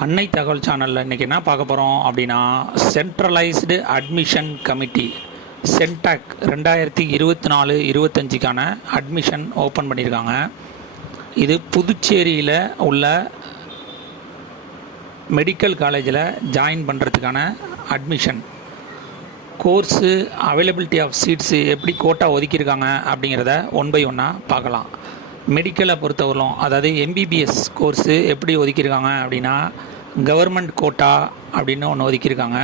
அன்னை தகவல் சேனலில் இன்றைக்கி என்ன பார்க்க போகிறோம் அப்படின்னா, சென்ட்ரலைஸ்டு அட்மிஷன் கமிட்டி சென்டாக் 2024-25க்கான அட்மிஷன் ஓப்பன் பண்ணியிருக்காங்க. இது புதுச்சேரியில் உள்ள மெடிக்கல் காலேஜில் ஜாயின் பண்ணுறதுக்கான admission course, availability of seats, எப்படி கோட்டா ஒதுக்கியிருக்காங்க அப்படிங்கிறத ஒன் பை ஒன்னாக பார்க்கலாம். மெடிக்கலை பொறுத்தவரையிலும், அதாவது எம்பிபிஎஸ் கோர்ஸு எப்படி ஒதுக்கியிருக்காங்க அப்படின்னா, கவர்மெண்ட் கோட்டா அப்படின்னு ஒன்று ஒதுக்கியிருக்காங்க.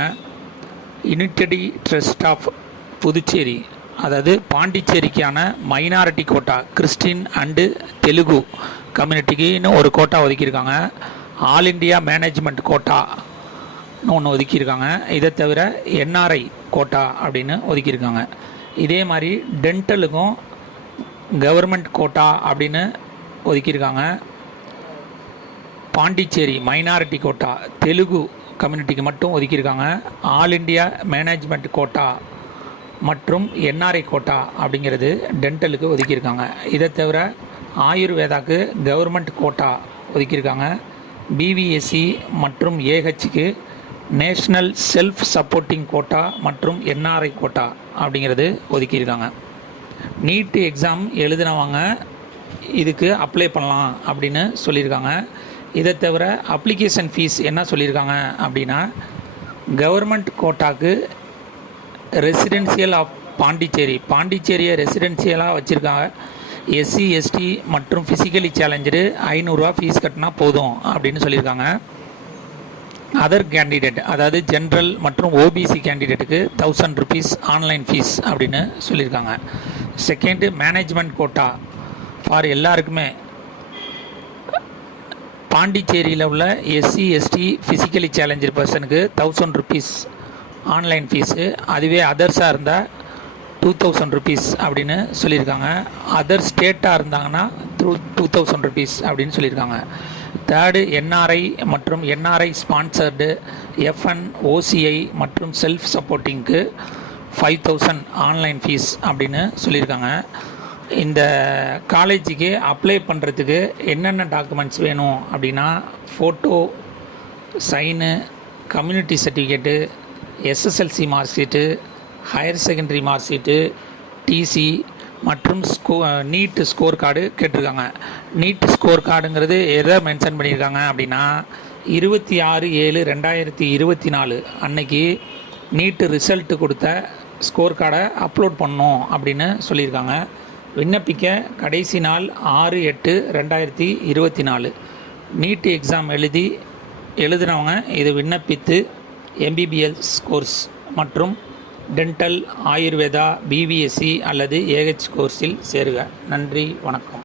யுனைடெட் ட்ரஸ்ட் ஆஃப் புதுச்சேரி, அதாவது பாண்டிச்சேரிக்கான minority quota, Christian and Telugu கம்யூனிட்டிக்குன்னு ஒரு கோட்டா ஒதுக்கியிருக்காங்க. ஆல் இண்டியா மேனேஜ்மெண்ட் கோட்டான்னு ஒன்று ஒதுக்கியிருக்காங்க. இதை தவிர என்ஆர்ஐ கோட்டா அப்படின்னு ஒதுக்கியிருக்காங்க. இதே மாதிரி டென்டலுக்கும் கவர்மெண்ட் கோட்டா அப்படின்னு ஒதுக்கியிருக்காங்க. பாண்டிச்சேரி மைனாரிட்டி கோட்டா, தெலுங்கு கம்யூனிட்டிக்கு மட்டும் ஒதுக்கியிருக்காங்க. ஆல் இண்டியா மேனேஜ்மெண்ட் கோட்டா மற்றும் என்ஆர்ஐ கோட்டா அப்படிங்கிறது டென்டலுக்கு ஒதுக்கியிருக்காங்க. இதை தவிர ஆயுர்வேதாக்கு கவர்மெண்ட் கோட்டா ஒதுக்கியிருக்காங்க. பிவிஎஸ்சி மற்றும் ஏஹெச்சுக்கு நேஷ்னல் செல்ஃப் சப்போர்ட்டிங் கோட்டா மற்றும் என்ஆர்ஐ கோட்டா அப்படிங்கிறது ஒதுக்கியிருக்காங்க. நீட்டு எக்ஸாம் எழுதினவங்க இதுக்கு அப்ளை பண்ணலாம் அப்படின்னு சொல்லியிருக்காங்க. இதை தவிர அப்ளிகேஷன் ஃபீஸ் என்ன சொல்லியிருக்காங்க அப்படின்னா, கவர்மெண்ட் கோட்டாக்கு ரெசிடென்சியல் ஆஃப் பாண்டிச்சேரியை ரெசிடென்சியலாக வச்சுருக்காங்க. எஸ்சி எஸ்டி மற்றும் ஃபிசிக்கலி சேலஞ்சு 500 ரூபா ஃபீஸ் கட்டினா போதும் அப்படின்னு சொல்லியிருக்காங்க. அதர் கேண்டிடேட், அதாவது ஜென்ரல் மற்றும் ஓபிசி கேண்டிடேட்டுக்கு 1000 ருபீஸ் ஆன்லைன் ஃபீஸ் அப்படின்னு சொல்லியிருக்காங்க. செகண்டு, மேனேஜ்மெண்ட் கோட்டா ஃபார் எல்லாருக்குமே பாண்டிச்சேரியில் உள்ள எஸ்சி எஸ்டி ஃபிசிக்கலி சேலஞ்சு பர்சனுக்கு 1000 ருபீஸ் ஆன்லைன் ஃபீஸு. அதுவே அதர்ஸாக இருந்தால் 2000 ருபீஸ் அப்படின்னு சொல்லியிருக்காங்க. அதர் ஸ்டேட்டாக இருந்தாங்கன்னா 2000 ருபீஸ் அப்படின்னு சொல்லியிருக்காங்க. தேர்டு, என்ஆர்ஐ மற்றும் என்ஆர்ஐ ஸ்பான்சர்டு எஃப்என், ஓசிஐ மற்றும் செல்ஃப் சப்போர்ட்டிங்க்கு 5000 ஆன்லைன் ஃபீஸ் அப்படின்னு சொல்லியிருக்காங்க. இந்த காலேஜுக்கு அப்ளை பண்ணுறதுக்கு என்னென்ன டாக்குமெண்ட்ஸ் வேணும் அப்படின்னா, photo, sign, community certificate, SSLC mark sheet, higher secondary mark sheet, TC மற்றும் நீட் ஸ்கோர் கார்டு கேட்டிருக்காங்க. நீட் ஸ்கோர் கார்டுங்கிறது எதை மென்ஷன் பண்ணியிருக்காங்க அப்படின்னா, 26/7/2024 அன்னைக்கு நீட்டு ரிசல்ட்டு கொடுத்த ஸ்கோர் கார்டை அப்லோட் பண்ணணும் அப்படின்னு சொல்லியிருக்காங்க. விண்ணப்பிக்க கடைசி நாள் 6/8/2024. நீட் எக்ஸாம் எழுதினவங்க இது விண்ணப்பித்து எம்பிபிஎஸ் கோர்ஸ் மற்றும் டென்டல், ஆயுர்வேதா, பிவிஎஸ்சி அல்லது ஏஹெச் கோர்ஸில் சேருக. நன்றி, வணக்கம்.